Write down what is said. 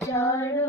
Don't